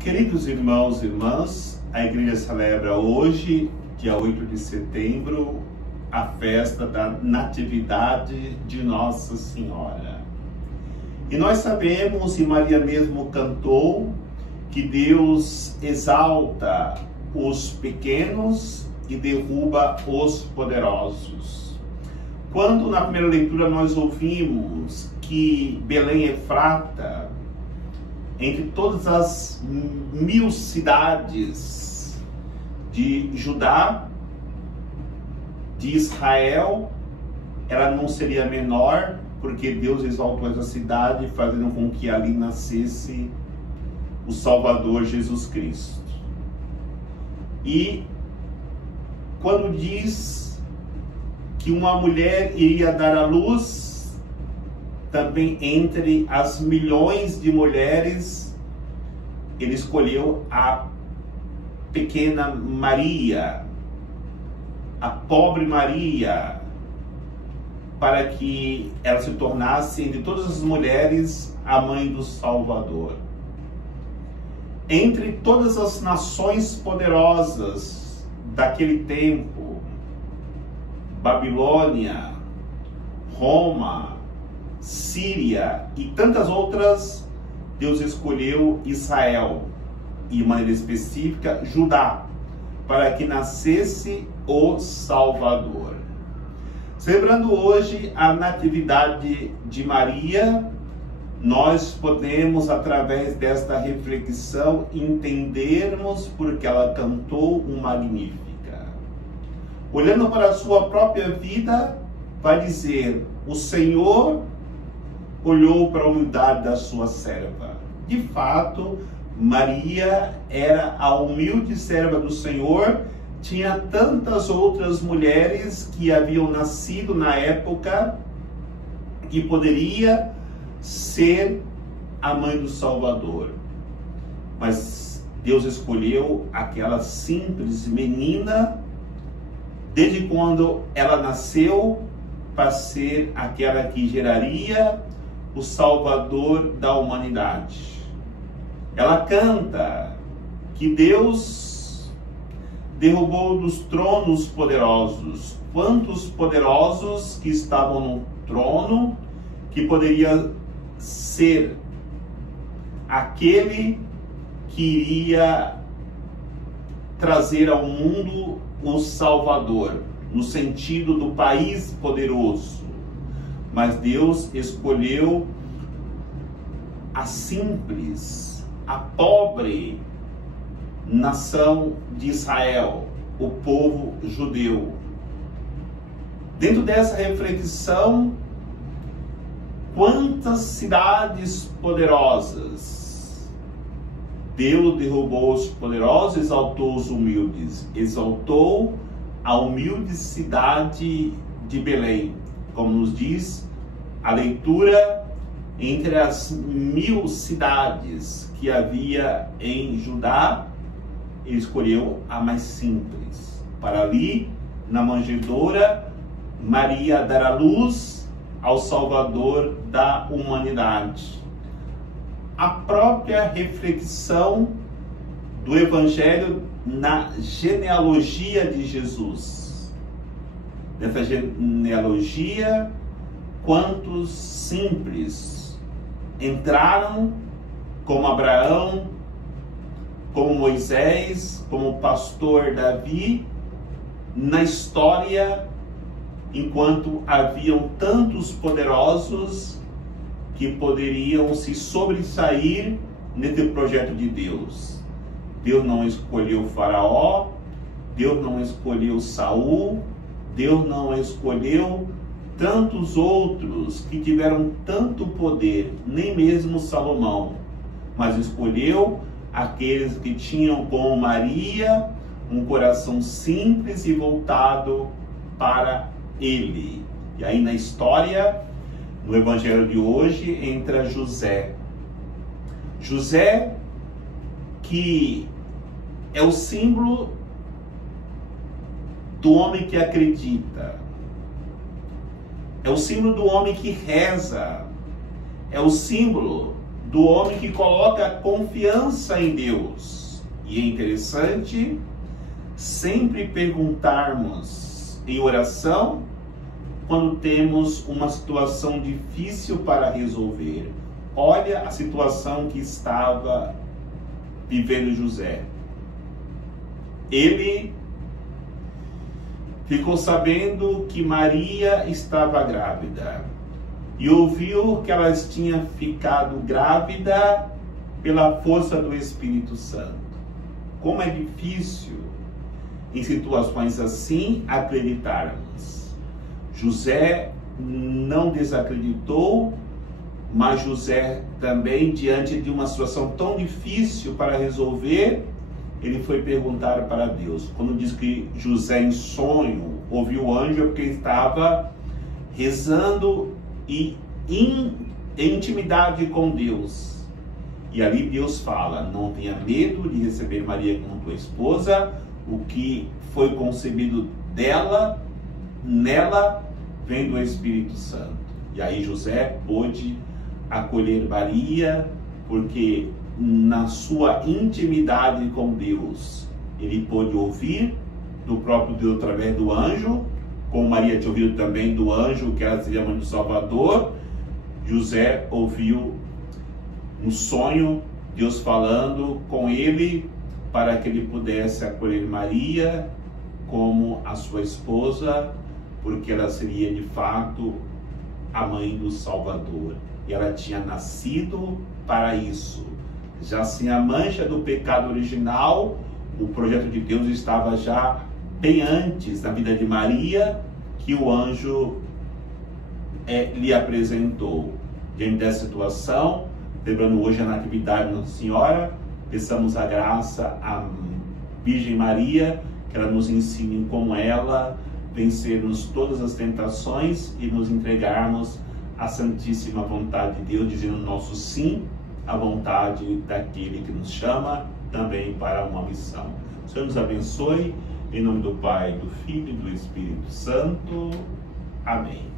Queridos irmãos e irmãs, a igreja celebra hoje, dia 8 de setembro, a festa da Natividade de Nossa Senhora. E nós sabemos, e Maria mesmo cantou, que Deus exalta os pequenos e derruba os poderosos. Quando na primeira leitura nós ouvimos que Belém Efrata, entre todas as 1000 cidades de Judá, de Israel, ela não seria menor, porque Deus exaltou essa cidade, fazendo com que ali nascesse o Salvador Jesus Cristo. E quando diz que uma mulher iria dar à luz, também entre as milhões de mulheres, ele escolheu a pequena Maria, a pobre Maria, para que ela se tornasse, entre todas as mulheres, a mãe do Salvador. Entre todas as nações poderosas daquele tempo, Babilônia, Roma, Síria e tantas outras, Deus escolheu Israel, e de maneira específica Judá, para que nascesse o Salvador. Celebrando hoje a Natividade de Maria, nós podemos, através desta reflexão, entendermos porque ela cantou um Magnífica. Olhando para a sua própria vida, vai dizer: o Senhor olhou para a humildade da sua serva. De fato, Maria era a humilde serva do Senhor. Tinha tantas outras mulheres que haviam nascido na época que poderia ser a mãe do Salvador. Mas Deus escolheu aquela simples menina, desde quando ela nasceu, para ser aquela que geraria o Salvador da humanidade. Ela canta que Deus derrubou dos tronos poderosos. Quantos poderosos que estavam no trono, que poderia ser aquele que iria trazer ao mundo o Salvador, no sentido do país poderoso. Mas Deus escolheu a simples, a pobre nação de Israel, o povo judeu. Dentro dessa reflexão, quantas cidades poderosas Deus derrubou os poderosos, exaltou os humildes, exaltou a humilde cidade de Belém. Como nos diz a leitura, entre as 1000 cidades que havia em Judá, ele escolheu a mais simples, para ali, na manjedoura, Maria dar à luz ao Salvador da humanidade. A própria reflexão do Evangelho na genealogia de Jesus. Nessa genealogia, quantos simples entraram, como Abraão, como Moisés, como o pastor Davi, na história, enquanto haviam tantos poderosos que poderiam se sobressair nesse projeto de Deus. Deus não escolheu Faraó, Deus não escolheu Saul, Deus não escolheu tantos outros que tiveram tanto poder, nem mesmo Salomão, mas escolheu aqueles que tinham, como Maria, um coração simples e voltado para Ele. E aí na história, no Evangelho de hoje, entra José. José, que é o símbolo do homem que acredita, é o símbolo do homem que reza, é o símbolo do homem que coloca confiança em Deus. E é interessante sempre perguntarmos em oração quando temos uma situação difícil para resolver. Olha a situação que estava vivendo José. Ele ficou sabendo que Maria estava grávida e ouviu que ela tinha ficado grávida pela força do Espírito Santo. Como é difícil em situações assim acreditarmos. José não desacreditou, mas José também, diante de uma situação tão difícil para resolver, ele foi perguntar para Deus. Quando diz que José em sonho ouviu o anjo, é porque estava rezando e em intimidade com Deus. E ali Deus fala: não tenha medo de receber Maria como tua esposa, o que foi concebido dela, nela, vem do Espírito Santo. E aí José pôde acolher Maria, porque na sua intimidade com Deus, ele pôde ouvir do próprio Deus através do anjo, como Maria tinha ouvido também do anjo, que ela seria mãe do Salvador. José ouviu no sonho Deus falando com ele para que ele pudesse acolher Maria como a sua esposa, porque ela seria de fato a mãe do Salvador. E ela tinha nascido para isso. Já sem a mancha do pecado original, o projeto de Deus estava já bem antes da vida de Maria, que o anjo lhe apresentou. Diante dessa situação, lembrando hoje a Natividade de Nossa Senhora, peçamos a graça à Virgem Maria, que ela nos ensine como ela vencermos todas as tentações e nos entregarmos à santíssima vontade de Deus, dizendo nosso sim à vontade daquele que nos chama também para uma missão. O Senhor nos abençoe, em nome do Pai, do Filho e do Espírito Santo. Amém.